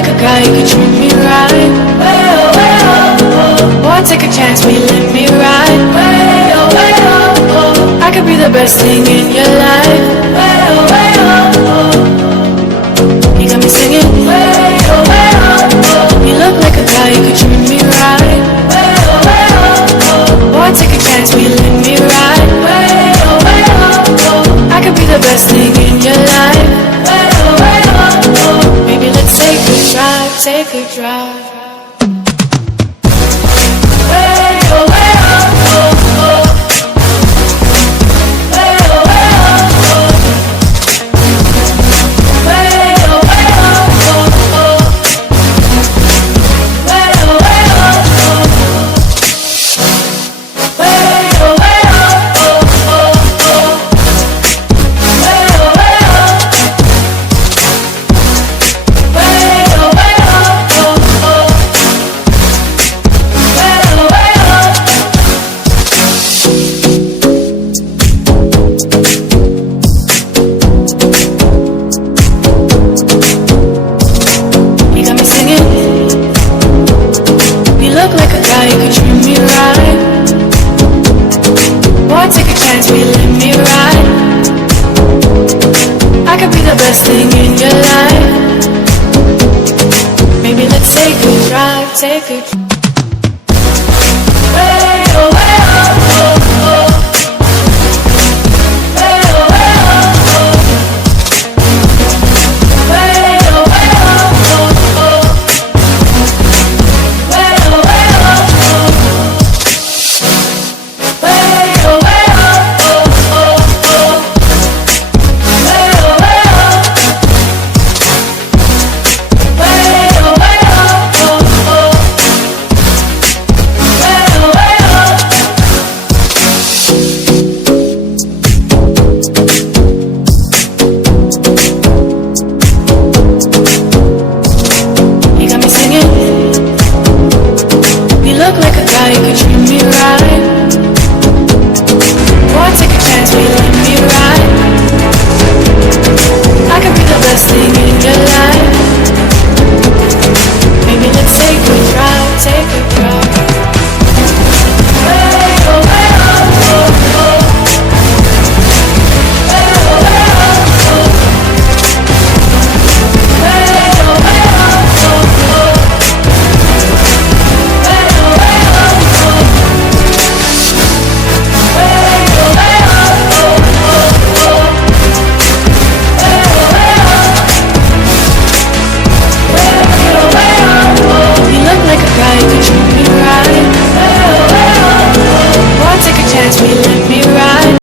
like a guy who could treat me right. Way oh, way oh, oh. Boy, take a chance, will you let me ride? Way oh, way oh, oh. I could be the best thing in your life. Way oh, way oh, oh. You got me singing. Way oh, way oh, oh. You look like a guy who could treat me right. Way oh, way oh, oh. Boy, take a chance, will you let me ride? Way oh, way oh, oh. I could be the best thing in your life. Way oh, way oh, oh. Maybe let's take a drive, take a drive. Way oh, way oh, oh, oh. Way oh, way oh, oh. Way oh, way oh, oh, oh. Way oh, way oh, oh. Way oh, way oh, oh, oh. Way oh, way oh. Way oh, way oh, oh, oh. Way oh, way oh. You got me singing. You look like a guy who could treat me right. Boy, take a chance, will you let me ride? I could be the best thing in your life. Maybe let's take a drive, take a drive.